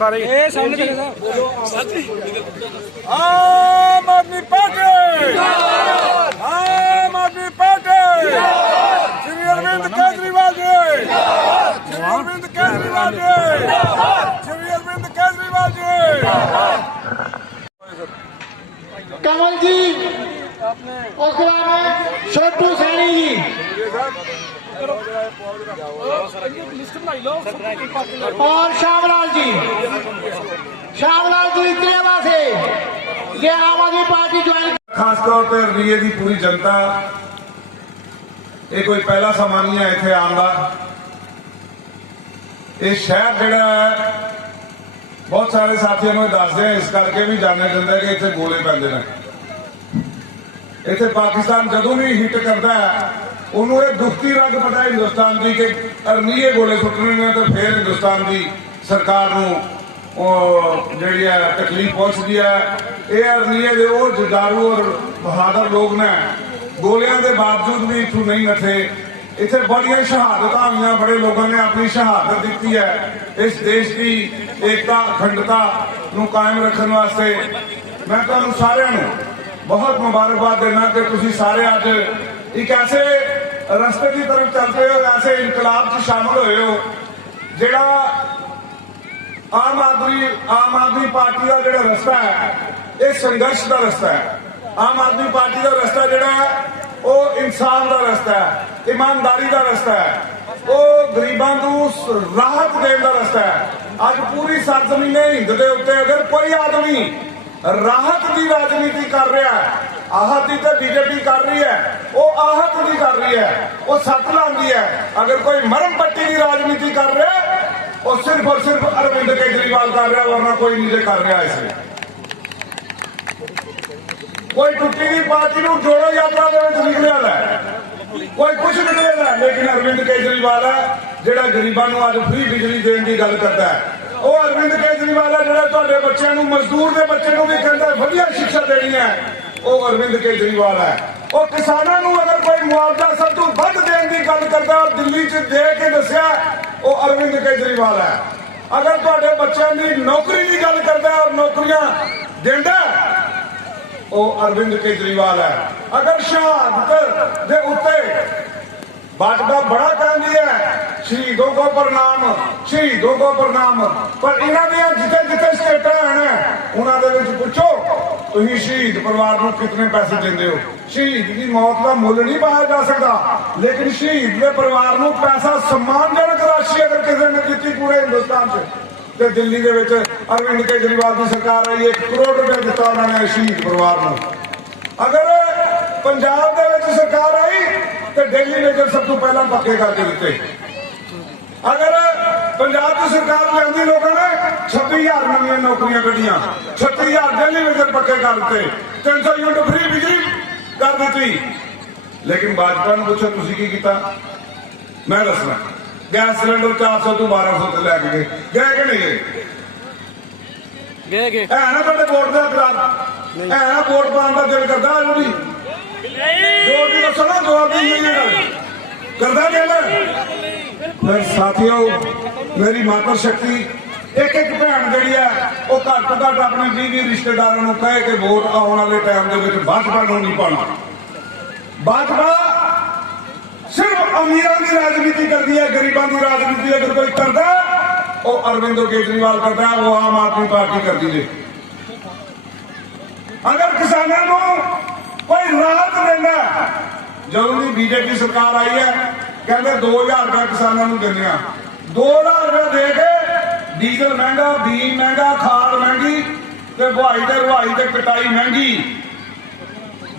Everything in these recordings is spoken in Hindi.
सारे आम आदमी पार्टी, आम आदमी पार्टी, श्री अरविंद केजरीवाल जी, श्री अरविंद केजरीवाल जी, श्री अरविंद केजरीवाल जी। कमल जी, उसके बाद में छोटू सैनी जी और श्यामलाल जी त्रियाबा से ये आम आदमी पार्टी ज्वाइन। खास तौर पर रीए की पूरी जनता ये कोई पहला समा नहीं है इतने आने का। ये शहर जोड़ा बहुत सारे साथियों को दसते हैं इस करके भी जाने जाता है कि इतने गोले पैंदे ने। इतने पाकिस्तान जदों भी हिट करता है उन्होंने ये दुखती रंग पता हिंदुस्तान की कि अरनीए गोले सुटने ने तो फिर हिंदुस्तान की सरकार जी तकलीफ पहुंचती है। ये अरनीए के वो जुझारू और बहादुर लोग ने गोलियां के बावजूद भी इतों नहीं नठे। इतने बड़िया शहादत हुई, बड़े लोगों ने अपनी शहादत दी है इस देश की एकता अखंडता नूं कायम रखने वास्ते। मैं तुहानूं सारिआं नूं बहुत मुबारकबाद देना कि तुसीं सारे अज एक ऐसे रस्ते की तरफ चलते हो, ऐसे इनकलाब च शामिल होए हो जिहड़ा आम आदमी पार्टी का जिहड़ा रस्ता है ये संघर्ष का रस्ता है। आम आदमी पार्टी का रस्ता जिहड़ा है वो इंसाफ का रस्ता है, ईमानदारी का रस्ता है, वो गरीबां नूं राहत देने का रस्ता है। अज पूरी सरजमीन हिंद के उत्ते अगर कोई आदमी राहत की राजनीति कर रहा है, आहत की तो बीजेपी कर रही है, वो आहत की कर रही है, वो सट लाती है। अगर कोई मरम पट्टी की राजनीति कर रहा है वो सिर्फ और सिर्फ अरविंद केजरीवाल कर रहा है, वरना कोई नहीं कर रहा। इसलिए कोई टुटी हुई पार्टी को जोड़ो यात्रा निकलिया है, कोई कुछ निकलेगा, लेकिन अरविंद केजरीवाल है जिहड़ा गरीबां नूं अज फ्री बिजली देने की गल करता है। वो अरविंद केजरीवाल है जिहड़ा तुहाडे बच्चों नूं मजदूर के बच्चे नूं भी कहता है वधिया शिक्षा देनी है, वो अरविंद केजरीवाल है। वो किसानों नूं अगर कोई मुआवजा सब तो वध देने की गल करता है और दिल्ली च दे के दस्सिया वो अरविंद केजरीवाल है। अगर तुहाडे बच्चों की नौकरी की गल करता है और नौकरियां देंदा वो अरविंद केजरीवाल है। अगर शहादत दे उत्ते भाजपा बड़ा कहती है शहीदों को प्रणाम, शहीदों को प्रणाम, पर इन्हों जिते जिते स्टेटा हैं उन्होंने पूछो तुम शहीद परिवार को कितने पैसे देंगे हो। शहीद की मौत का मुल नहीं पाया जा सकता, लेकिन शहीद के परिवार को पैसा सम्मानजनक राशि अगर किसी ने दी पूरे हिंदुस्तान से तो दिल्ली के अरविंद केजरीवाल की सरकार आई 1 करोड़ रुपया दिता उन्होंने शहीद परिवार को। अगर पंजाब के सरकार आई तो डेली वेजर सब तो पहला पक्के करके दिते। अगर पंजाब की सरकार लिया लोगों ने 26,000 नवी नौकरियां कढ़िया, 36,000 डेली वेजर पक्के कर दिते, 300 यूनिट फ्री बिजली कर दी। लेकिन भाजपा ने पूछो तुसीं की कीता? मैं दसना गैस सिलेंडर 400 तो 1200 से लैके गए कि नहीं गए? है ना तुहाडे वोट का खिलाफ है ना? वोट पाने का दिल करता है नहीं? जोर की दसो ना, जोर की करता फिर साथियों मेरी मातर शक्ति एक एक भैन जी है वो घट तो घट अपने 20 रिश्तेदारों को कहे कि वोट आने वाले टाइम के भाजपा को नहीं पाना। भाजपा सिर्फ अमीरों की राजनीति करती है, गरीबों की राजनीति अगर कोई करता है वो अरविंद केजरीवाल करता है, वो आम आदमी पार्टी करती है। अगर किसानों को कोई राहत देना, जो बीजेपी सरकार आई है कहते 2,000 रुपया किसानों को देने, 2,000 रुपया दे के डीजल महंगा, बीज महंगा, खाद महंगी, बुआई ते कटाई महंगी।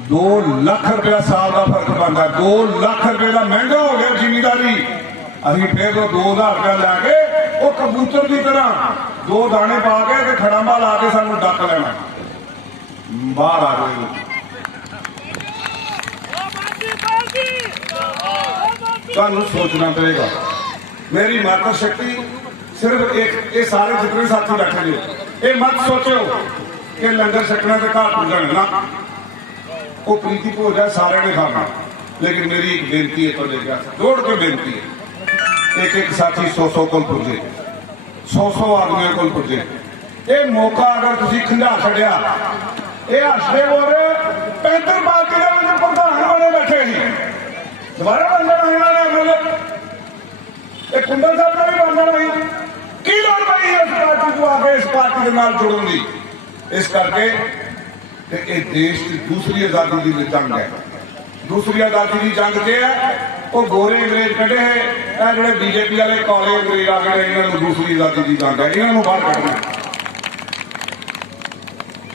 2 लाख रुपया साल का फर्क बनता है। 2 लाख रुपये का महंगा हो गया जिमीदारी। अभी फिर तो 2,000 रुपया लैके वो कबूतर की तरह 2 दाने पा के खड़ांबा ला के सानू डक लेना, बाहर आ गए। तुहानू सोचना पड़ेगा। मेरी मातर शक्ति सिर्फ एक, ये सारे जितने साथी बैठे ने ये मत सोचो कि लंगर छकना तो घर टूट जाना, वो प्रीति भोज है सारे ने खाना। लेकिन मेरी एक बेनती है, तो जोड़ के बेनती है, एक एक साथी 100 को पुजे, 100 आदमियों को पुजे। ये मौका अगर तुम खंडा छड़िया, ये हसदे हो रहे पैंतर पार्टी के प्रधान बने बैठे ही दोबारा बन जाना इन्होंने एमएलए, एक कुंडल साहब का भी बन जाना ही की लोड़ पई इस पार्टी को आके इस पार्टी के नाल जुड़न दी। इस करके ये देश की दूसरी आजादी की जंग है। दूसरी आजादी की जंग से है वो गोरे अंग्रेज कटे है, जो बीजेपी वाले काले अंग्रेज आ गए, इन्होंने दूसरी आजादी की जंग है, इन्होंने बाहर कढ़ना।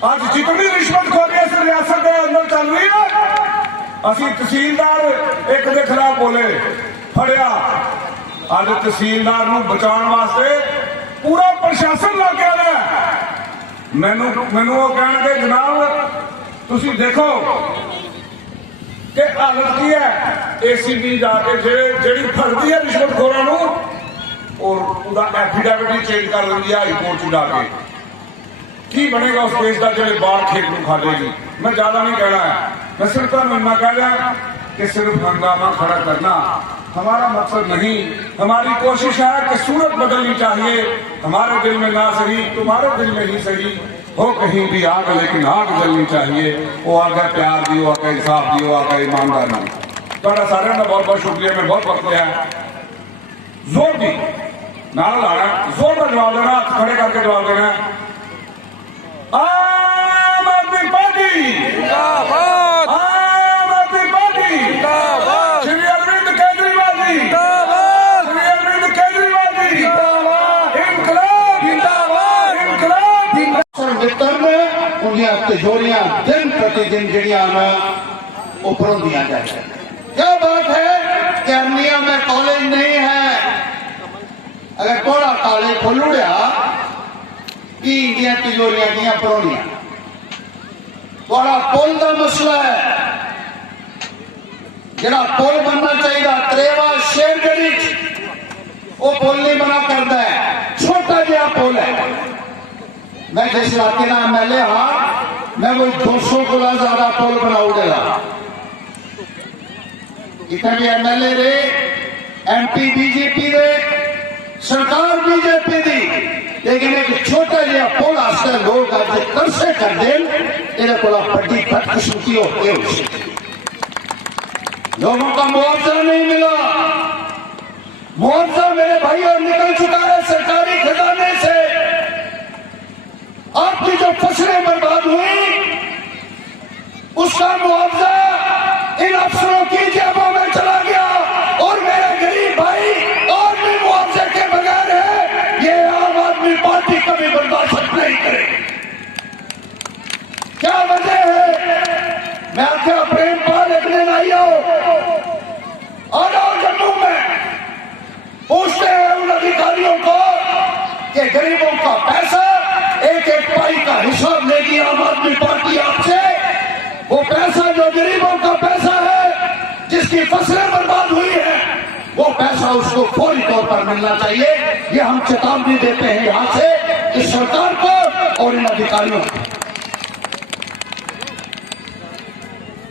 आज जितनी रिश्वतखोरी इस रियासत के अंदर चल रही है, असी तहसीलदार एक के खिलाफ बोले फड़िया, अज तहसीलदार को बचाने वास्ते पूरा प्रशासन लग गया है। मैनू वो कहणगे जनाब तुसी देखो कि हालत की है, ACB जाके जेड़ी फड़ती है रिश्वतखोरां नूं और उसका एफिडेविट ही चेंज कर लेंदी है हाई कोर्ट च जाके। की बनेगा उस केस का जो बाढ़ खेत को खा लेगी। मैं ज्यादा नहीं कहना है, मैं सिर्फ तुम इतना कह रहा कि सिर्फ हंगामा खड़ा करना हमारा मकसद नहीं। हमारी कोशिश है कि सूरत बदलनी चाहिए, हमारे दिल में ना सही तुम्हारे दिल में ही सही हो कहीं भी आग, लेकिन आग जलनी चाहिए। वो आगे प्यार दी, वो आगे इंसाफ दी, वो आगे ईमानदारी। तुहाडा सारिਆਂ का बहुत बहुत शुक्रिया। मैं बहुत वक्त लिया जोर दी नाल लाना, जोर का जवाब देना, हाथ खड़े करके जवाब देना। आम आदमी पार्टी जिंदाबाद, आम आदमी पार्टी जिंदाबाद, श्री अरविंद केजरीवाल जी जिंदाबाद, श्री अरविंद केजरीवाल जी जिंदाबाद, इनकलाब जिंदाबाद, इनकलाब जिंदाबाद। मित्र ने उन्हें तिजोरियां दिन प्रतिदिन जड़ियां उपरों दिया जाए। क्या बात है कि अर्निया में कॉलेज नहीं है, अगर थोड़ा कॉलेज खोल उड़िया कि इंडिया तिजोरियां दिया परोनिया। थोड़ा पुल का मसला है, जरा पुल बनना चाहिए त्रेवा शेरगढ़ी वो पुल नहीं बना करता है, छोटा जहा पुल है। मैं जिस इलाके का MLA हाँ, मैं वो 200 को ज्यादा पुल बनाऊंगा। इतने भी MLA रे, MP BJP रे, सरकार BJP दी, लेकिन एक छोटा जहा पुल आस्ते लोग आज तरसे कर दें, ये को बड़ी बदकिस्मती होती है। लोगों का मुआवजा नहीं मिला, मुआवजा मेरे भाई और निकल चुका है सरकारी खजाने से। आपकी जो फसलें बर्बाद हुई उसका मुआवजा इन अफसरों की जेबों में चला गया और मेरे गरीब भाई और भी मुआवजे के बगैर है। ये आम आदमी पार्टी कभी बर्दाश्त नहीं करेगी। क्या वजह है? मैं आख्या प्रेमपाल एक दिन आई हो और जम्मू में पूछते हैं उन अधिकारियों को कि गरीबों का पैसा एक एक पाई का हिसाब लेगी आम आदमी पार्टी आपसे। वो पैसा जो गरीबों का पैसा है, जिसकी फसलें बर्बाद हुई है, वो पैसा उसको फौरी तौर पर मिलना चाहिए। ये हम चेतावनी देते हैं यहां से इस सरकार को और इन अधिकारियों को।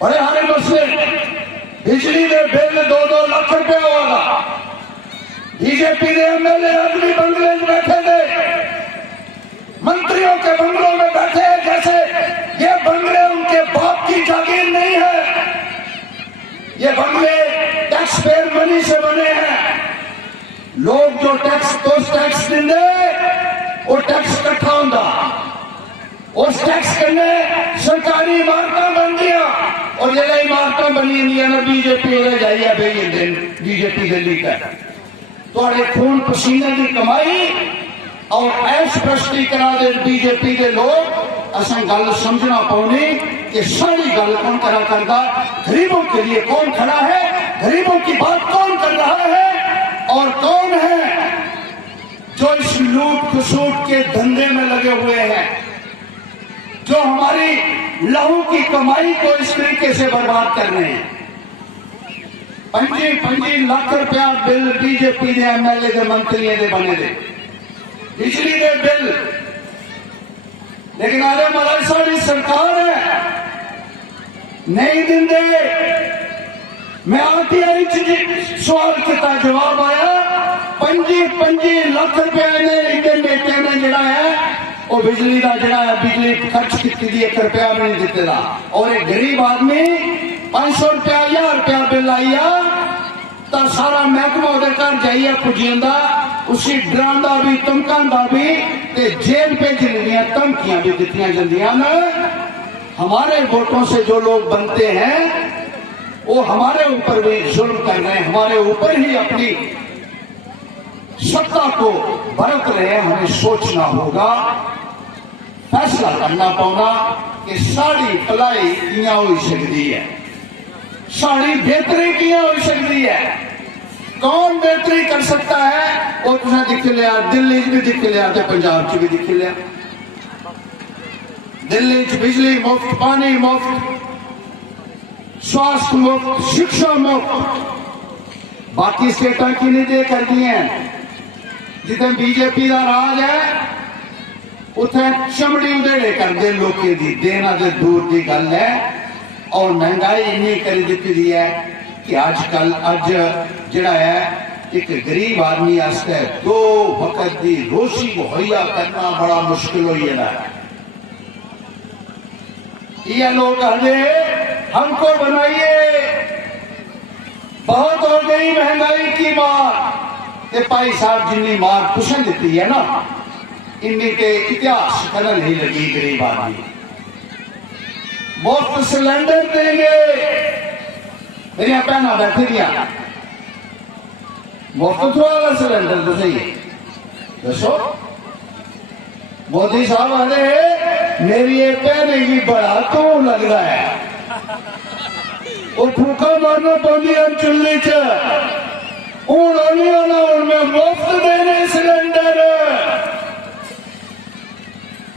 अरे हरे मसले बिजली के बिल 2-2 लाख रुपया होगा। बीजेपी के MLA आदमी बंगले में बैठे थे, मंत्रियों के बंगलों में बैठे हैं जैसे ये बंगले उनके बाप की जागीर नहीं है। ये बंगले टैक्स पेयर मनी से बने हैं। लोग जो टैक्स देंगे वो टैक्स इकट्ठा होगा, उस टैक्स करने सरकारी इमारत बन गया और ये इमारत बनी ना बीजेपी हो जाइए भाई दिन बीजेपी दिल्ली का थोड़े खून पसीने की कमाई और ऐश प्रस्ती करा दे बीजेपी के लोग। असा गल समझना पौनी कि सारी गल कौन करा करता, गरीबों के लिए कौन खड़ा है, गरीबों की बात कौन कर रहा है और कौन है जो इस लूट खसूट के धंधे में लगे हुए हैं, जो हमारी लहू की कमाई को इस तरीके से बर्बाद कर रहे हैं। 25 लाख रुपया बिल बीजेपी ने MLA के मंत्रियों ने बने थे, बिजली के बिल। लेकिन आज हमारी सारी सरकार है नहीं देंगे। मैं RTI सवाल किया, जवाब आया 25 लाख रुपया ने इनके नेता ने जड़ा है वो बिजली का जड़ा है बिजली खर्च की 1 रुपया भी नहीं दिते दा। और एक गरीब आदमी 500 रुपया 1000 रुपया बिल आई तो सारा महकमा वो घर जाइए पुजींदा उसी डरांदा भी धमकांदा भी ते जेल भेजने दी धमकियां भी दित्तियां जांदियां न। हमारे वोटों से जो लोग बनते हैं वो हमारे ऊपर भी जुल्म कर रहे हैं, हमारे ऊपर ही अपनी सत्ता को बरत रहे हैं। हमें सोचना होगा, फैसला करना पौना कि साड़ी भलाई कियां हो सकती है, साड़ी बेहतरी कियां हो सकती है, कौन बेहतरी कर सकता है। वो तुसें दिख लिया, दिल्ली भी दिख लिया तो पंजाब च भी दिख लिया। दिल्ली च बिजली मुफ्त, पानी मुफ्त, स्वास्थ्य मुफ्त, शिक्षा मुफ्त। बाकी स्टेटा की नहीं दे कर दी हैं। जिथे बीजेपी का राज है उथे चमड़ी उधेड़े करते लोगों की, देना तो दूर की गल है। और महंगाई इन्नी कर दी है कि अजकल अज जड़ा है एक गरीब आदमी वास्ते 2 वक्त की रोजी मुहैया करना बड़ा मुश्किल हो जाता है। ये लोग कहते हमको बनाइए, बहुत हो गई महंगाई की मार। ते भाई साहब जिन्नी मार तुसें दी है ना इन्नी ते इतिहास करन नहीं लगी। गरीब आदमी मुफ्त सिलेंडर देंगे, मेरिया भैन बैठी दिया मुफ्त वाला सिलेंडर तो सही दसो। मोदी साहब आने मेरी ये भैन की बड़ा तो लगता है वो फूका मारना पौंदी चुल्ली च हूं नहीं होना, हूं मैं मुफ्त देने सिलेंडर।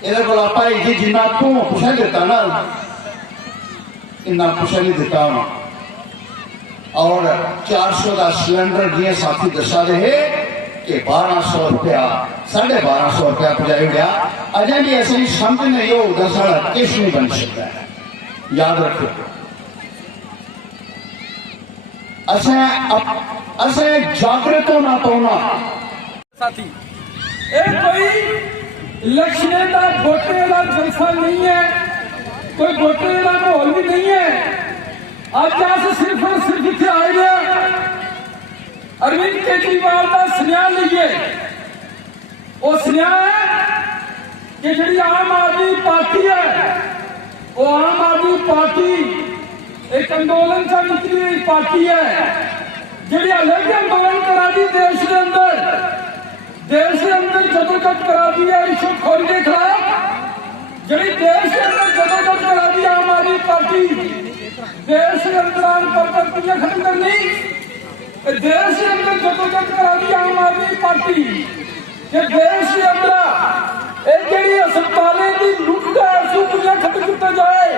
ये बोला भाई जी जिन्ना तू कुछ दिता ना इन्ना कुछ नहीं दिता। और 400 का सिलेंडर जिये साथी दसा रहे कि 1200 रुपया 1250 रुपया पजाई गया। अजय भी ऐसे ही समझ नहीं होगा, सारा किश नहीं बन सकता है, याद रखो। असें जागृत होना पौना साथी। ये कोई इलेक्शन का वोटे का जलसा नहीं है, कोई वोटे का माहौल भी नहीं है। अज अस सिर्फ और सिर्फ इतने आए हैं अरविंद केजरीवाल का सुनेहा लीए। वो सुनेहा है कि जी आम आदमी पार्टी है वो आम आदमी पार्टी एक अंदोलन से निकली हुई पार्टी है जी अलग ही अंदोलन करा दी देश के अंदर जदोजहद करा दी है रिश्वतखोरी के खिलाफ। जी देश के अंदर जदोजहद करा दी आम आदमी पार्टी, देश के अंदर परिवर्तन खत्म करनी, देश के अंदर जदोजहद करा दी आम आदमी पार्टी कि देश के अंदर एक जी अस्पतालों की लुट है सूखियां खत्म किया जाए।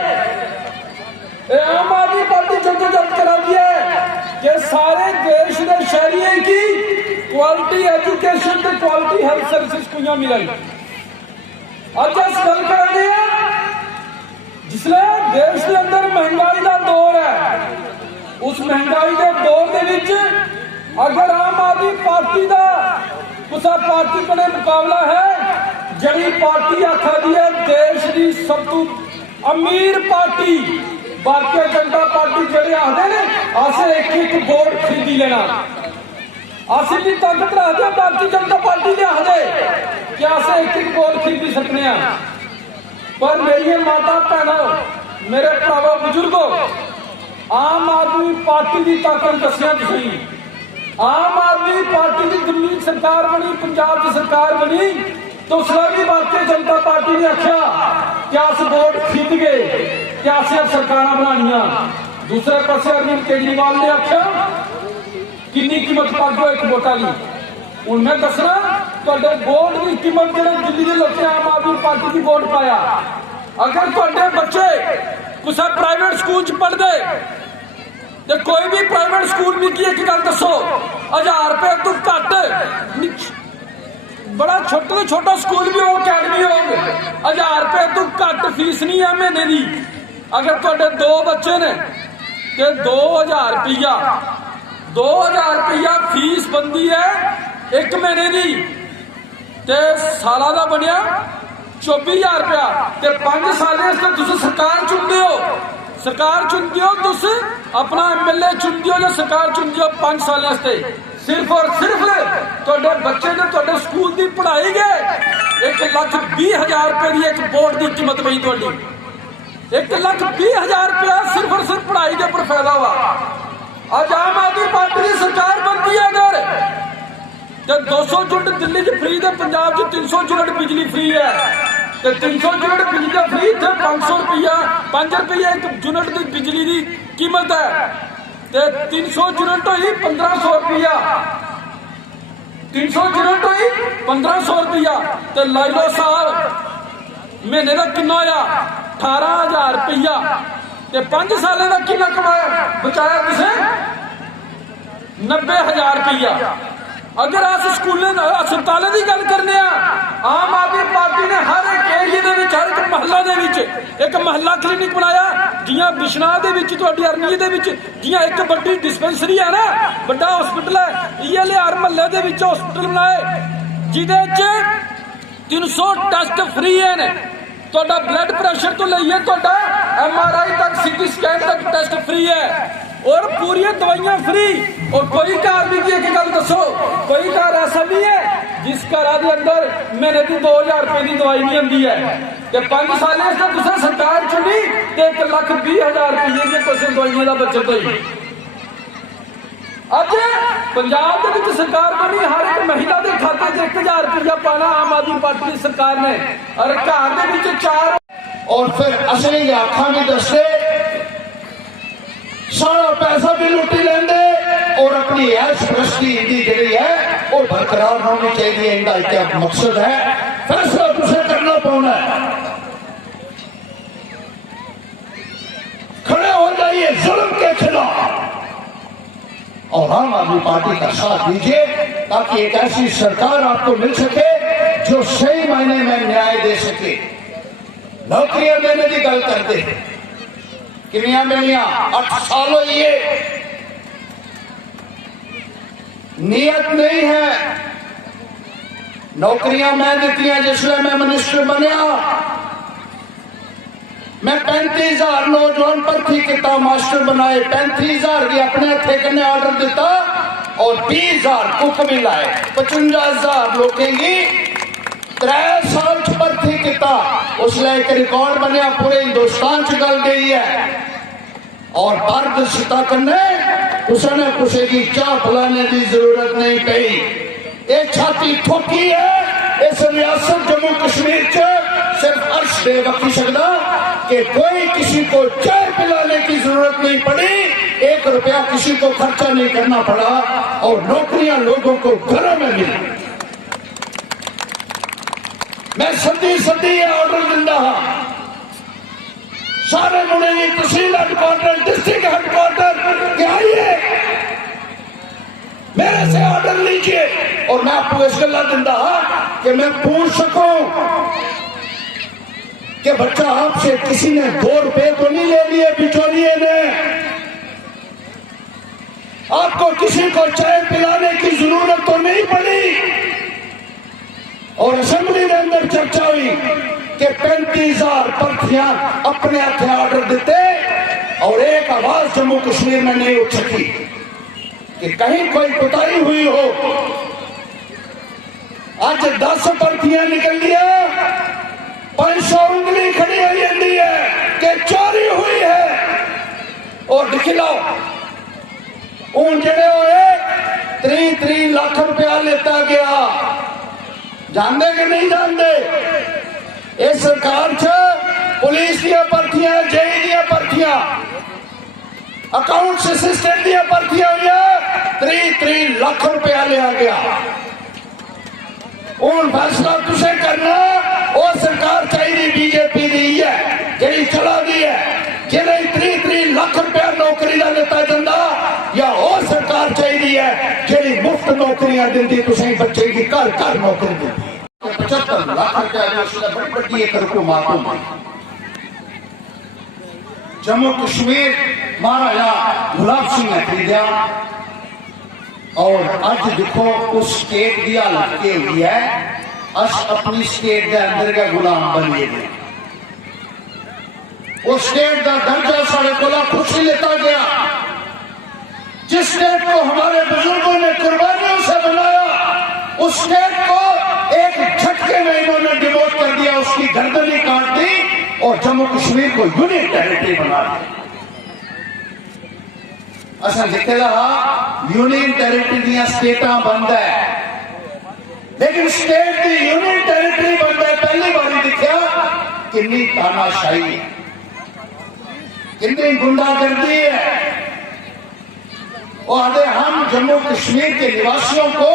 आम आदमी पार्टी जदोजहद करा दी है कि सारे देश के शहरियों की क्वालिटी एजुकेशन ते क्वालिटी हेल्थ सर्विस को मिलन। अज अस गल कर रहे हैं जिसले देश के अंदर महंगाई का दौर है, उस महंगाई के दौर के विच अगर आम आदमी पार्टी का कुसा पार्टी कने मुकाबला है जड़ी पार्टी आखा दी है देश की सब तो अमीर पार्टी भारतीय जनता पार्टी जड़े आखते ने असें एक वोट खरीदी लेना, असें भी ताकत रखते भारतीय जनता पार्टी के आखते कि असें एक वोट खरीदी सकते हैं। पर मेरी माता भैनों मेरे भरावो बुजुर्गो आम आदमी पार्टी की ताकत दसिया तुसीं। आम आदमी पार्टी की दिल्ली सरकार बनी, पंजाब की सरकार बनी तो उसने भी भारतीय जनता पार्टी ने आख्या कि अस वोट खरीद गए कि असें सरकार बनानिया। दूसरे पास अरविंद केजरीवाल ने आख्या कितनी कीमत पा दो एक वोटा की। हूं मैं दसना तो वोट की कीमत जो दिल्ली के लोग आम आदमी पार्टी की वोट पाया। अगर तुहाडे बच्चे कुछ प्राइवेट स्कूल च पढ़ते तो कोई भी प्राइवेट स्कूल में की एक गल दसो 1000 रुपए तो घट, बड़ा छोटा तो छोटा स्कूल भी हो अकैडमी हो 1000 रुपए तो घट फीस नहीं है महीने की। अगर तुहाडे 2 बच्चे ने तो 2000 रुपया फीस बनती है 1 महीने की ते साल का बनया 24,000 रुपया ते 5 सालें तुम सरकार चुनते हो, सरकार चुनते हो, तुम अपना MLA चुनते हो या सरकार चुनते हो 5 सालों से। सिर्फ और सिर्फ तुहाडे बच्चे ने तुहाडे स्कूल की पढ़ाई गए 1,20,000 रुपए की एक बोर्ड की कीमत पई, तुहाडी 1,20,000 रुपया सिर्फ और सिर्फ पढ़ाई के उपर फायदा हुआ। अज आम आदमी पार्टी की सरकार बनती है अगर तो 200 यूनिट दिल्ली च फ्री है, पंजाब च 300 यूनिट बिजली फ्री है, तो 300 यूनिट बिजली का फ्री थे 500 रुपया 5 रुपये एक यूनिट की बिजली की कीमत है, तो 300 यूनिट हुई 1,500 रुपया, 300 यूनिट हुई 1,500 रुपया, तो लाई लो साल महीने का कितना होया 18,000 रुपया, तो 5 साल का कितना कमाया बचाया किसे 90,000 रुपया। अगर अस स्कूलें अस्पतालों की गल करने आम आदमी पार्टी ने हर एक एरिए के हर एक महल्ला के एक महल्ला क्लीनिक बनाया, जियां बिश्नाह के अरनी के जियां एक बड़ी डिस्पेंसरी है ना, बड़ा हॉस्पिटल है, इये हर महल्ले के हॉस्पिटल बनाए जिदे 300 टेस्ट फ्री है, तुहाडा ब्लड प्रेशर तो लईए तुहाडा MRI तक CT स्कैन तक टेस्ट फ्री है और पूरी दवाइयां फ्री। और कोई घर भी की एक गल दसो, कोई घर ऐसा नहीं है जिस घर के अंदर महीने की 2,000 रुपए की दवाई नहीं आती है, तो 5 साल तुसें सरकार चुनी तो 1,20,000 रुपये की तुसें दवाइयों का बचत हुई। अज पंजाब के सरकार बनी, हर एक महिला के खाते 1,000 रुपया पाना आम आदमी पार्टी की सरकार ने, और घर के 4 और फिर असली आखा भी दसते सारा पैसा भी लुटी लेंदे और अपनी ऐश प्रस्ती जी है वो बरकरार होनी चाहिए। इनका एक मकसद है, फैसला तुझे करना पड़ना है, खड़े हो जाइए जुल्म के खिलाफ और आम आदमी पार्टी का साथ दीजिए ताकि एक ऐसी सरकार आपको मिल सके जो सही मायने में न्याय दे सके। नौकरियां देने की गल करते किनिया मिलिया 8 साल हुई है, नियत नहीं है। नौकरियां मैं दी जिसले मैं मिनिस्टर बनया, मैं 35,000 नौजवान भर्ती किया, मास्टर बनाए, 35,000 की अपने हथे कन्ने ऑर्डर दिता और 20,000 कुक भी लाए, 55,000 लोगों की 3 साल भर्ती किया। उसने एक रिकॉर्ड बनया पूरे हिंदुस्तान च गल गई है और भारत सत्ता कन्ने उसने कुछ की चाह पिलाने की जरूरत नहीं पई। ये छाती ठोकी है इस रियासत जम्मू कश्मीर च सिर्फ अर्श दे बकी सकता कि कोई किसी को चाय पिलाने की जरूरत नहीं पड़ी, 1 रुपया किसी को खर्चा नहीं करना पड़ा और नौकरियां लोगों को घरों में मिली। मैं सदी ऑर्डर दिंदा हाँ सारे मुंडे की तहसील हेडक्वार्टर डिस्ट्रिक्ट हेडक्वार्टर के आइए मेरे से ऑर्डर लीजिए और मैं आपको इस गला दिंदा हाँ कि मैं पूछ सकूं कि बच्चा आपसे किसी ने 2 रुपए तो नहीं ले लिए बिचौलिए ने, आपको किसी को चाय पिलाने की जरूरत तो नहीं पड़ी। और असेंबली के अंदर चर्चा हुई कि 35,000 भर्तियां अपने हाथ ऑर्डर देते और एक आवाज जम्मू कश्मीर में नहीं उठ सकी कि कहीं कोई कुताही हुई हो। आज 10 भर्तियां निकल लिया, 500 उंगली खड़ी हो जाती है कि चोरी हुई है। और दिख लो उन जड़े हुए 3 लाख रुपया लेता गया, जानते कि नहीं जानते? इस सरकार च पुलिस दी भर्तियां, जेई दी भर्तियां, अकाउंट्स असिस्टेंट दी भर्तियां हुई 3 लाख रुपया लिया गया। उन फैसला तुझे करना, वो सरकार चाहिए बीजेपी दी है जी चला दी है जिन्हें 3 लाख रुपया नौकरी का दिता जाता, या वो सरकार चाहिए है जी मुफ्त नौकरियां दी तुझे बच्चे की घर नौकरी दी। 75 लाख रुपया बड़ी बड़ी एक हुकूमत होगी। जम्मू कश्मीर महाराजा गुलाब सिंह ने खरीदा, और अज देखो उस स्टेट की हालत के हुई है, अस अपनी स्टेट के अंदर का गुलाम बनिए गए। उस स्टेट का दर्जा साढ़े को खुशी लेता गया, जिस स्टेट को हमारे बुजुर्गों ने कुर्बानियों से बनाया, उस स्टेट को एक झटके में इन्होंने डिमोट कर दिया, उसकी गर्दनी काट दी और जम्मू कश्मीर को यूनियन टेरिटरी बना दिया। असा जिक्र यूनियन टेरिटरी दियां स्टेटां बंद है, लेकिन स्टेट की यूनियन टेरिटरी बंद है। पहली बारी दिखा कितनी तानाशाही है, कितनी गुंडागर्दी है। और हम जम्मू कश्मीर के निवासियों को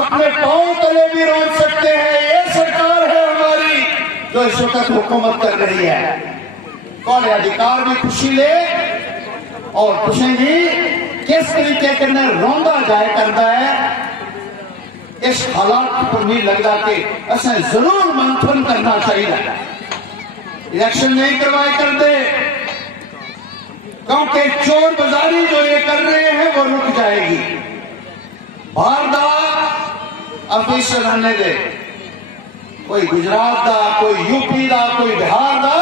अपने पांव तले भी रोक सकते हैं। ये सरकार है हमारी जो इस वक्त हुकूमत कर रही है। कौन अधिकार भी खुशी ले और पूछेंगी किस तरीके के रोंदा जाए करता है। इस हालात को नहीं लगता कि असें जरूर मंथन करना चाहिए, इलेक्शन नहीं करवाए करते, क्योंकि चोर बाजारी जो ये कर रहे हैं वो रुक जाएगी। बाहर दा अफिसर आने दे, कोई गुजरात दा, कोई यूपी दा, कोई बिहार दा,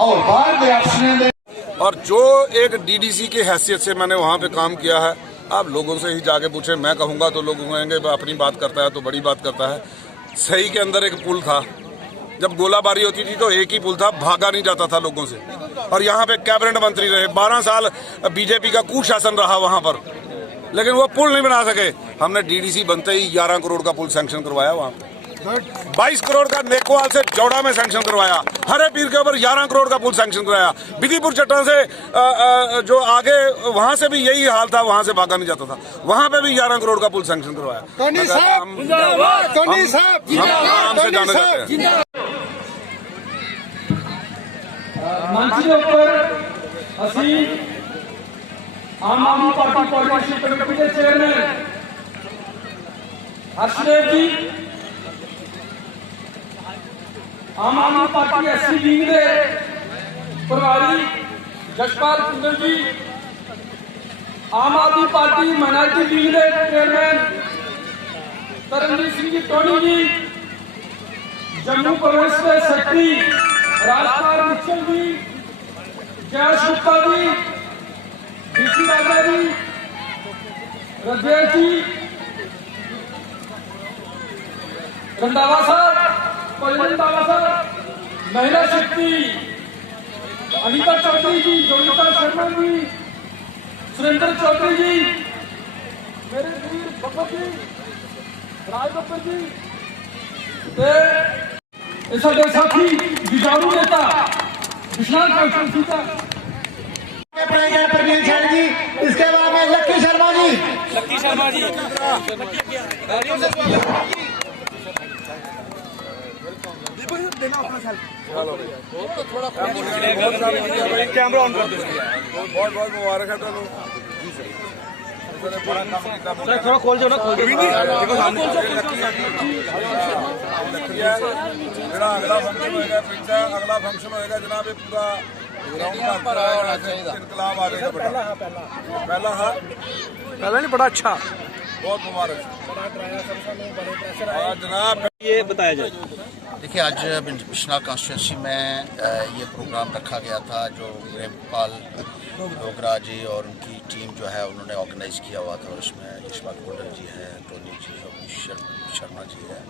और बाहर दे अफसर दे। और जो एक डीडीसी की हैसियत से मैंने वहाँ पे काम किया है, आप लोगों से ही जाके पूछे, मैं कहूँगा तो लोग कहेंगे अपनी बात करता है तो बड़ी बात करता है। सही के अंदर एक पुल था, जब गोलाबारी होती थी तो एक ही पुल था, भागा नहीं जाता था लोगों से। और यहाँ पे कैबिनेट मंत्री रहे, 12 साल बीजेपी का कुशासन रहा वहाँ पर, लेकिन वो पुल नहीं बना सके। हमने डीडीसी बनते ही 11 करोड़ का पुल सैंक्शन करवाया वहाँ पे, 22 करोड़ का नेकोवाल से चौड़ा में सैंक्शन करवाया, हरे पीर के ऊपर 11 करोड़ का पुल सैंक्शन करवाया। बिधीपुर चट्टा से जो आगे वहां से भी यही हाल था, वहां से भागा नहीं जाता था, वहां पे भी 11 करोड़ का पुल सैंक्शन करवाया। टोनी साहब जिंदाबाद, टोनी साहब जिंदाबाद, से जाने जाते हैं। मंच के ऊपर असी आम आदमी पार्टी पॉलिसी कमेटी के चेयरमैन हर्षदेव जी, आम आदमी पार्टी एससी लीग के प्रभारी जसपाल कुंदर जी, आम आदमी पार्टी माइनॉरिटी लीग के चेयरमैन तरनजीत सिंह जी टोनी जी, जम्मू प्रदेश के सेक्रेटरी राजपाल मित्तल जी, जयेश गुप्ता जी, डीसी राजा जी, राजेश जी, रंधावा साहब, रंधावा साहब, महिला शक्ति अनिता चौधरी जी, जोगिता शर्मा जी, सुरेंद्र चौधरी जी, मेरे वीर बब्बर जी, राज बब्बर जी, साडे साथी जुझारू नेता विश्वनाथ कांस्टिट्यूंसी का प्रवीण शर्मा जी, इसके बाद में लक्की शर्मा जी, कैमरा ऑन कर दो। बहुत बहुत मुबारक है तुम, थोड़ा खोल दो ना, खोल दो। अगला फंक्शन होएगा, अगला फंक्शन होएगा जनाब, ये पूरा इनकलाब आ जाएगा। पहला हाँ, पहला नहीं, बड़ा अच्छा, बहुत मुबारक जनाब। ये बताया जाए। देखिए, आज बिश्नाह कॉन्स्टिट्यूंसी में ये प्रोग्राम रखा गया था जो प्रेमपाल डोगरा जी और उनकी टीम जो है उन्होंने ऑर्गेनाइज़ किया हुआ था। और इसमें जसपाल कुंडल जी हैं, टोनी जी और शर्मा जी है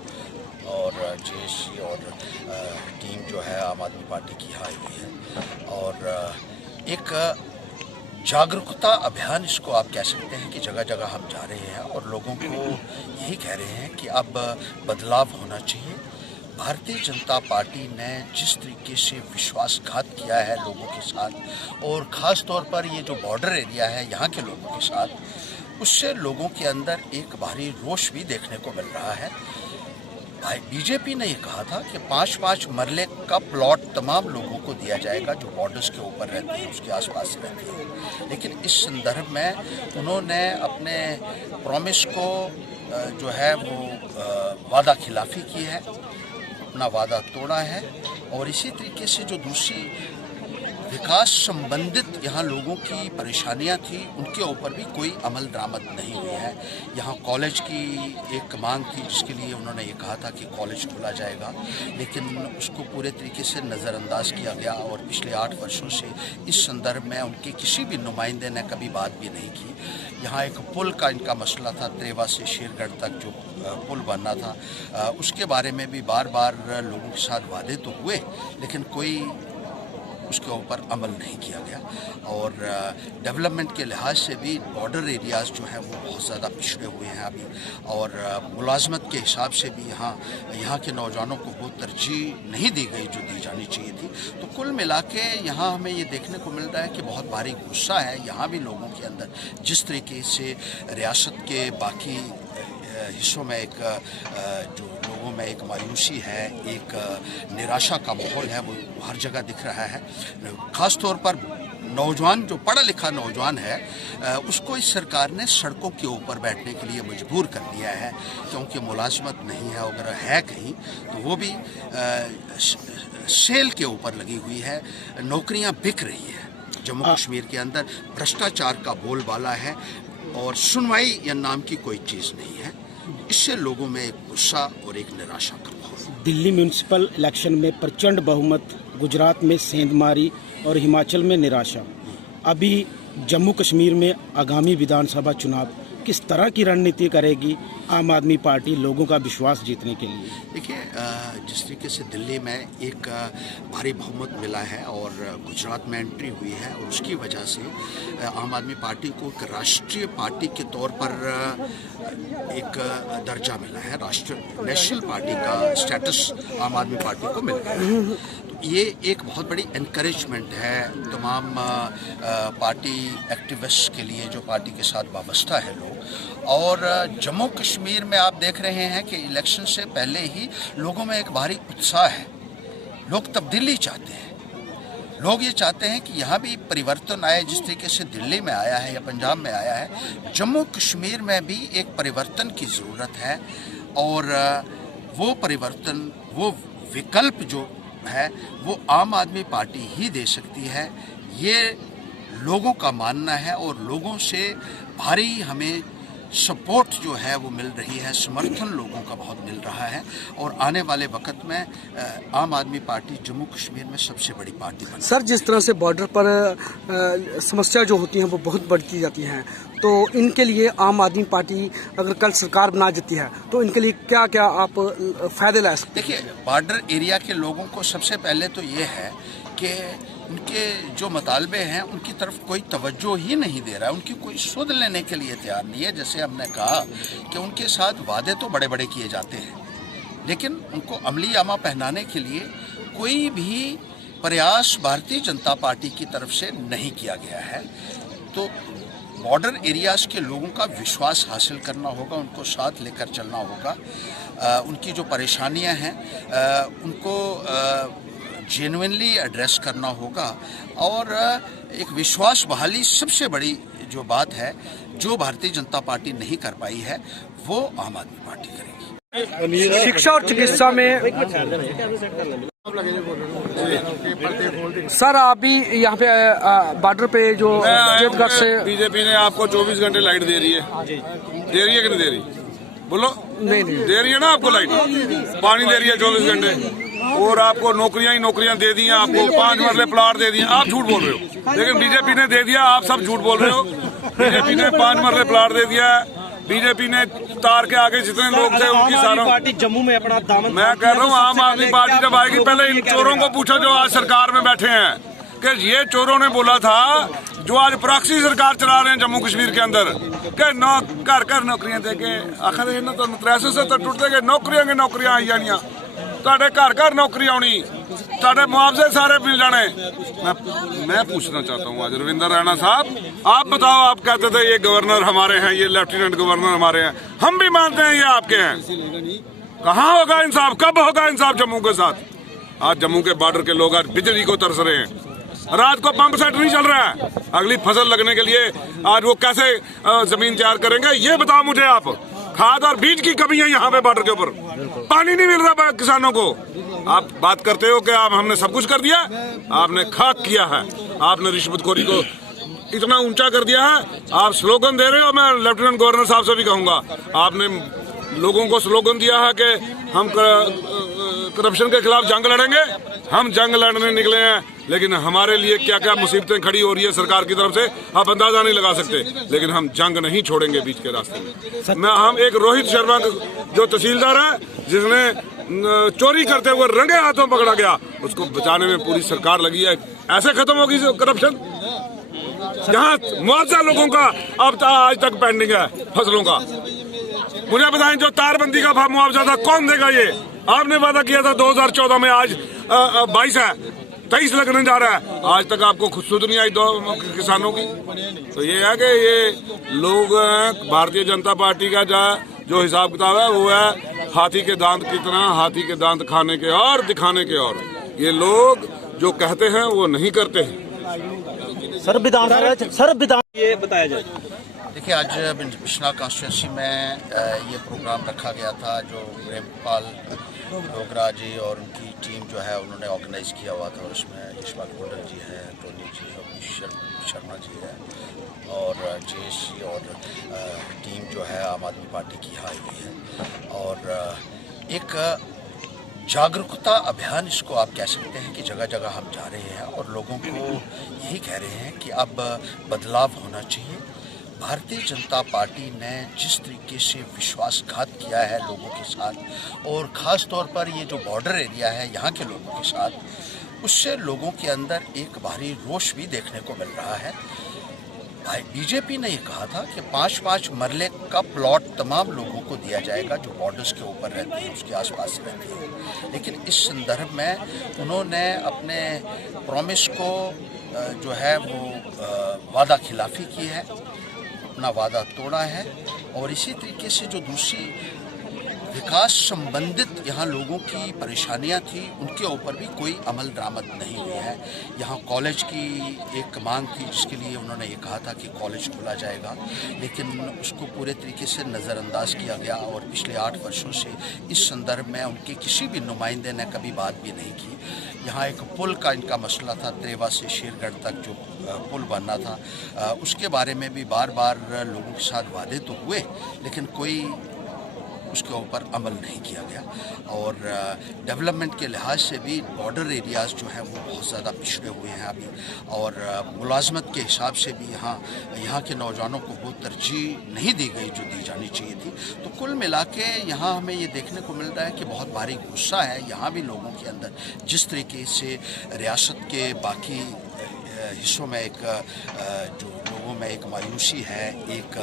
और जयेश जी और टीम जो है आम आदमी पार्टी की आई हुई है। और एक जागरूकता अभियान इसको आप कह सकते हैं कि जगह जगह हम जा रहे हैं और लोगों को यही कह रहे हैं कि अब बदलाव होना चाहिए। भारतीय जनता पार्टी ने जिस तरीके से विश्वासघात किया है लोगों के साथ और ख़ास तौर पर ये जो बॉर्डर एरिया है यहाँ के लोगों के साथ, उससे लोगों के अंदर एक भारी रोष भी देखने को मिल रहा है। बीजेपी ने ये कहा था कि 5-5 मरले का प्लॉट तमाम लोगों को दिया जाएगा जो बॉर्डर्स के ऊपर रहते हैं, उसके आसपास रहते हैं। लेकिन इस संदर्भ में उन्होंने अपने प्रॉमिस को जो है वो वादा खिलाफी की है, अपना वादा तोड़ा है। और इसी तरीके से जो दूसरी विकास संबंधित यहाँ लोगों की परेशानियाँ थी, उनके ऊपर भी कोई अमल दरामद नहीं हुई है। यहाँ कॉलेज की एक मांग थी जिसके लिए उन्होंने ये कहा था कि कॉलेज खोला जाएगा, लेकिन उसको पूरे तरीके से नज़रअंदाज किया गया और पिछले 8 वर्षों से इस संदर्भ में उनके किसी भी नुमाइंदे ने कभी बात भी नहीं की। यहाँ एक पुल का इनका मसला था, त्रेवा से शेरगढ़ तक जो पुल बनना था, उसके बारे में भी बार बार लोगों के साथ वादे तो हुए, लेकिन कोई उसके ऊपर अमल नहीं किया गया। और डेवलपमेंट के लिहाज से भी बॉर्डर एरियाज़ जो है वो बहुत ज़्यादा पिछड़े हुए हैं अभी, और मुलाजमत के हिसाब से भी यहाँ के नौजवानों को वो तरजीह नहीं दी गई जो दी जानी चाहिए थी। तो कुल मिला के यहाँ हमें ये देखने को मिल रहा है कि बहुत भारी गुस्सा है यहाँ भी लोगों के अंदर, जिस तरीके से रियासत के बाकी हिस्सों में एक जो लोगों में एक मायूसी है, एक निराशा का माहौल है, वो हर जगह दिख रहा है। ख़ास तौर पर नौजवान, जो पढ़ा लिखा नौजवान है, उसको इस सरकार ने सड़कों के ऊपर बैठने के लिए मजबूर कर दिया है, क्योंकि मुलाजमत नहीं है। अगर है कहीं तो वो भी सेल के ऊपर लगी हुई है, नौकरियां बिक रही है। जम्मू कश्मीर के अंदर भ्रष्टाचार का बोलबाला है और सुनवाई या नाम की कोई चीज़ नहीं है। इससे लोगों में एक गुस्सा और एक निराशा का माहौल। दिल्ली म्यूनिसिपल इलेक्शन में प्रचंड बहुमत, गुजरात में सेंधमारी और हिमाचल में निराशा। अभी जम्मू कश्मीर में आगामी विधानसभा चुनाव किस तरह की रणनीति करेगी आम आदमी पार्टी लोगों का विश्वास जीतने के लिए? देखिए, जिस तरीके से दिल्ली में एक भारी बहुमत मिला है और गुजरात में एंट्री हुई है, और उसकी वजह से आम आदमी पार्टी को एक राष्ट्रीय पार्टी के तौर पर एक दर्जा मिला है, राष्ट्रीय नेशनल पार्टी का स्टेटस आम आदमी पार्टी को मिल गया है। तो ये एक बहुत बड़ी एनकरेजमेंट है तमाम पार्टी एक्टिविस्ट के लिए जो पार्टी के साथ वाबस्ता है लोग। और जम्मू कश्मीर में आप देख रहे हैं कि इलेक्शन से पहले ही लोगों में एक भारी उत्साह है, लोग तब्दीली चाहते हैं। लोग ये चाहते हैं कि यहाँ भी परिवर्तन आए, जिस तरीके से दिल्ली में आया है या पंजाब में आया है, जम्मू कश्मीर में भी एक परिवर्तन की ज़रूरत है। और वो परिवर्तन, वो विकल्प जो है, वो आम आदमी पार्टी ही दे सकती है, ये लोगों का मानना है। और लोगों से भारी हमें सपोर्ट जो है वो मिल रही है, समर्थन लोगों का बहुत मिल रहा है। और आने वाले वक्त में आम आदमी पार्टी जम्मू कश्मीर में सबसे बड़ी पार्टी बने। सर, जिस तरह से बॉर्डर पर समस्या जो होती हैं वो बहुत बढ़ती जाती हैं, तो इनके लिए आम आदमी पार्टी अगर कल सरकार बना देती है तो इनके लिए क्या क्या आप फायदे ला सकते हैं? देखिए, बॉर्डर एरिया के लोगों को सबसे पहले तो ये है कि उनके जो मुतालबे हैं उनकी तरफ कोई तवज्जो ही नहीं दे रहा है, उनकी कोई सुध लेने के लिए तैयार नहीं है। जैसे हमने कहा कि उनके साथ वादे तो बड़े बड़े किए जाते हैं, लेकिन उनको अमली जामा पहनाने के लिए कोई भी प्रयास भारतीय जनता पार्टी की तरफ से नहीं किया गया है। तो बॉर्डर एरियाज़ के लोगों का विश्वास हासिल करना होगा, उनको साथ लेकर चलना होगा। उनकी जो परेशानियां हैं उनको जेन्युइनली एड्रेस करना होगा। और एक विश्वास बहाली सबसे बड़ी जो बात है, जो भारतीय जनता पार्टी नहीं कर पाई है, वो आम आदमी पार्टी करेगी। शिक्षा और चिकित्सा में सर, अभी यहाँ पे बॉर्डर पे जो अजयगढ़ से बीजेपी ने आपको 24 घंटे लाइट दे रही है कि नहीं दे रही? बोलो। नहीं दे रही है ना आपको लाइट, पानी दे रही है 24 घंटे, और आपको नौकरियां ही नौकरियां दे दी हैं, आपको 5 मरले प्लाट दे दिए। आप झूठ बोल रहे हो, लेकिन बीजेपी ने दे दिया, आप सब झूठ बोल रहे हो। बीजेपी ने 5 मरले प्लाट दे दिया है। बीजेपी ने तार के आगे जितने लोग थे उनकी सारा पार्टी जम्मू में अपना दामन, मैं कह रहा हूँ आम आदमी पार्टी जब आएगी, पहले इन चोरों को पूछो जो आज सरकार में बैठे हैं, कि ये चोरों ने बोला था जो आज प्रॉक्सी सरकार चला रहे हैं जम्मू कश्मीर के अंदर, कि घर घर नौकरियां दे के आखिर इन्होंने तो 6370 टुटते गए, नौकरियां आई जानियां, ਤੁਹਾਡੇ घर घर नौकरी आनी, ਤੁਹਾਡੇ मुआवजे सारे मिल जाने। मैं पूछना चाहता हूँ आज रविंद्र रैना साहब, आप बताओ, आप कहते थे ये गवर्नर हमारे हैं, ये लेफ्टिनेंट गवर्नर हमारे हैं, हम भी मानते हैं ये आपके हैं। कहाँ होगा इंसाफ, कब होगा इंसाफ जम्मू के साथ? आज जम्मू के बॉर्डर के लोग आज बिजली को तरस रहे हैं, रात को पंप सेट नहीं चल रहा है, अगली फसल लगने के लिए आज वो कैसे जमीन तैयार करेंगे, ये बताओ मुझे आप। खाद और बीज की कमी है यहाँ पे बॉर्डर के ऊपर, पानी नहीं मिल रहा किसानों को। आप बात करते हो कि आप हमने सब कुछ कर दिया, आपने खाक किया है, आपने रिश्वतखोरी को इतना ऊंचा कर दिया है। आप स्लोगन दे रहे हो, मैं लेफ्टिनेंट गवर्नर साहब से भी कहूंगा, आपने लोगों को स्लोगन दिया है कि हम करप्शन के खिलाफ जंग लड़ेंगे। हम जंग लड़ने निकले हैं, लेकिन हमारे लिए क्या क्या मुसीबतें खड़ी हो रही है सरकार की तरफ से आप अंदाजा नहीं लगा सकते। लेकिन हम जंग नहीं छोड़ेंगे बीच के रास्ते में। हम एक रोहित शर्मा जो तहसीलदार है, जिसने चोरी करते हुए रंगे हाथों पकड़ा गया, उसको बचाने में पूरी सरकार लगी है। ऐसे खत्म होगी करप्शन? जहाँ मुआवजा लोगों का अब आज तक पेंडिंग है फसलों का, मुझे बताएं जो तारबंदी का मुआवजा था कौन देगा? ये आपने वादा किया था 2014 में, आज 22 है, 23 लगने जा रहा है, आज तक आपको खुद सुध नहीं आई किसानों की। तो ये है कि ये लोग भारतीय जनता पार्टी का जो हिसाब किताब है वो है हाथी के दांत की तरह, हाथी के दांत खाने के और दिखाने के और। ये लोग जो कहते हैं वो नहीं करते हैं। सर विधान ये बताया जाए। देखिए, आज बिश्नाह कॉन्स्टिट्यूंसी में ये प्रोग्राम रखा गया था जो प्रेमपाल डोगरा जी और उनकी टीम जो है उन्होंने ऑर्गेनाइज किया हुआ था। उसमें यशपाल कुंडल जी हैं, टोनी जी और शर्मा जी है और जयेश जी और टीम जो है आम आदमी पार्टी की आई हुई है। और एक जागरूकता अभियान इसको आप कह सकते हैं कि जगह जगह हम जा रहे हैं और लोगों को यही कह रहे हैं कि अब बदलाव होना चाहिए। भारतीय जनता पार्टी ने जिस तरीके से विश्वासघात किया है लोगों के साथ, और ख़ास तौर पर ये जो बॉर्डर एरिया है यहाँ के लोगों के साथ, उससे लोगों के अंदर एक भारी रोष भी देखने को मिल रहा है। बीजेपी ने ये कहा था कि 5-5 मरले का प्लॉट तमाम लोगों को दिया जाएगा जो बॉर्डर्स के ऊपर रहते हैं, उसके आसपास रहते हैं। लेकिन इस संदर्भ में उन्होंने अपने प्रॉमिस को जो है वो वादा खिलाफी की है, अपना वादा तोड़ा है। और इसी तरीके से जो दूसरी विकास संबंधित यहाँ लोगों की परेशानियाँ थी, उनके ऊपर भी कोई अमल दरामद नहीं हुई है। यहाँ कॉलेज की एक मांग थी जिसके लिए उन्होंने ये कहा था कि कॉलेज खोला जाएगा, लेकिन उसको पूरे तरीके से नज़रअंदाज किया गया और पिछले 8 वर्षों से इस संदर्भ में उनके किसी भी नुमाइंदे ने कभी बात भी नहीं की। यहाँ एक पुल का इनका मसला था, त्रेवा से शेरगढ़ तक जो पुल बनना था, उसके बारे में भी बार बार लोगों के साथ वादे तो हुए, लेकिन कोई उसके ऊपर अमल नहीं किया गया। और डेवलपमेंट के लिहाज से भी बॉर्डर एरियाज़ जो हैं वो बहुत ज़्यादा पिछड़े हुए हैं अभी, और मुलाजमत के हिसाब से भी यहाँ के नौजवानों को वो तरजीह नहीं दी गई जो दी जानी चाहिए थी। तो कुल मिला के यहाँ हमें ये देखने को मिल रहा है कि बहुत भारी गुस्सा है यहाँ भी लोगों के अंदर। जिस तरीके से रियासत के बाकी हिस्सों में एक जो लोगों में एक मायूसी है, एक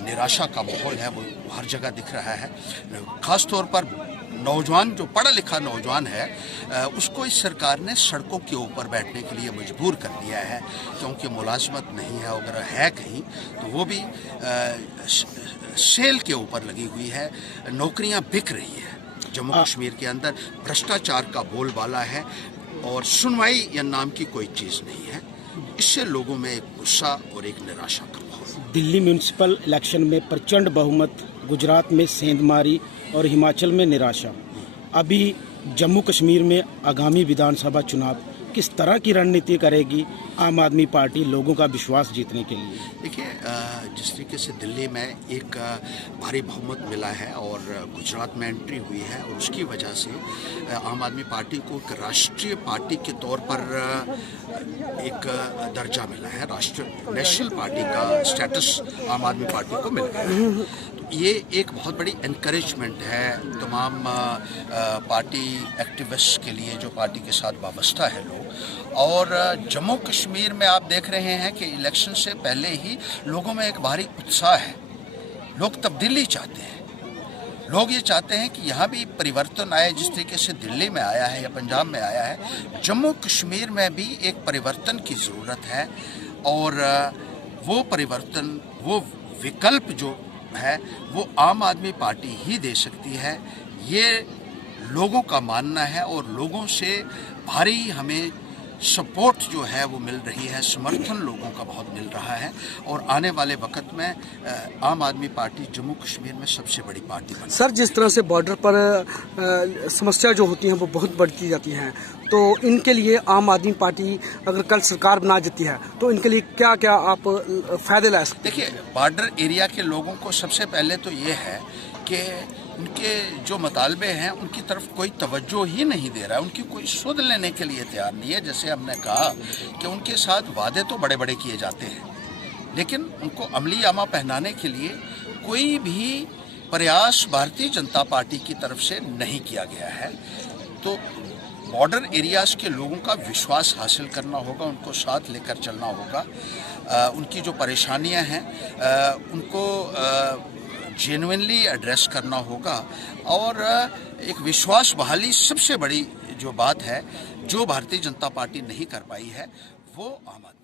निराशा का माहौल है, वो हर जगह दिख रहा है। ख़ास तौर पर नौजवान, जो पढ़ा लिखा नौजवान है, उसको इस सरकार ने सड़कों के ऊपर बैठने के लिए मजबूर कर दिया है, क्योंकि मुलाजमत नहीं है। अगर है कहीं तो वो भी सेल के ऊपर लगी हुई है, नौकरियां बिक रही है। जम्मू कश्मीर के अंदर भ्रष्टाचार का बोलबाला है और सुनवाई या नाम की कोई चीज़ नहीं है। इससे लोगों में एक गुस्सा और एक निराशा का माहौल। दिल्ली म्यूनिसिपल इलेक्शन में प्रचंड बहुमत, गुजरात में सेंधमारी और हिमाचल में निराशा। अभी जम्मू कश्मीर में आगामी विधानसभा चुनाव किस तरह की रणनीति करेगी आम आदमी पार्टी लोगों का विश्वास जीतने के लिए? देखिए, जिस तरीके से दिल्ली में एक भारी बहुमत मिला है और गुजरात में एंट्री हुई है, और उसकी वजह से आम आदमी पार्टी को एक राष्ट्रीय पार्टी के तौर पर एक दर्जा मिला है, राष्ट्रीय नेशनल पार्टी का स्टेटस आम आदमी पार्टी को मिल गया है। तो ये एक बहुत बड़ी एनकरेजमेंट है तमाम पार्टी एक्टिविस्ट के लिए जो पार्टी के साथ वाबस्ता है लोग। और जम्मू कश्मीर में आप देख रहे हैं कि इलेक्शन से पहले ही लोगों में एक भारी उत्साह है, लोग तब्दीली चाहते हैं। लोग ये चाहते हैं कि यहाँ भी परिवर्तन आए, जिस तरीके से दिल्ली में आया है या पंजाब में आया है, जम्मू कश्मीर में भी एक परिवर्तन की ज़रूरत है। और वो परिवर्तन, वो विकल्प जो है वो आम आदमी पार्टी ही दे सकती है, ये लोगों का मानना है। और लोगों से भारी हमें सपोर्ट जो है वो मिल रही है, समर्थन लोगों का बहुत मिल रहा है और आने वाले वक्त में आम आदमी पार्टी जम्मू कश्मीर में सबसे बड़ी पार्टी बने। सर, जिस तरह से बॉर्डर पर समस्या जो होती हैं वो बहुत बढ़ती जाती हैं, तो इनके लिए आम आदमी पार्टी अगर कल सरकार बना जाती है तो इनके लिए क्या क्या आप फायदे ला सकते हैं? देखिए, बॉर्डर एरिया के लोगों को सबसे पहले तो ये है कि उनके जो मुतालबे हैं उनकी तरफ कोई तवज्जो ही नहीं दे रहा है, उनकी कोई सुध लेने के लिए तैयार नहीं है। जैसे हमने कहा कि उनके साथ वादे तो बड़े बड़े किए जाते हैं, लेकिन उनको अमली आमा पहनाने के लिए कोई भी प्रयास भारतीय जनता पार्टी की तरफ से नहीं किया गया है। तो बॉर्डर एरियाज़ के लोगों का विश्वास हासिल करना होगा, उनको साथ लेकर चलना होगा, उनकी जो परेशानियां हैं उनको जेन्युइनली एड्रेस करना होगा और एक विश्वास बहाली सबसे बड़ी जो बात है, जो भारतीय जनता पार्टी नहीं कर पाई है, वो आम आदमी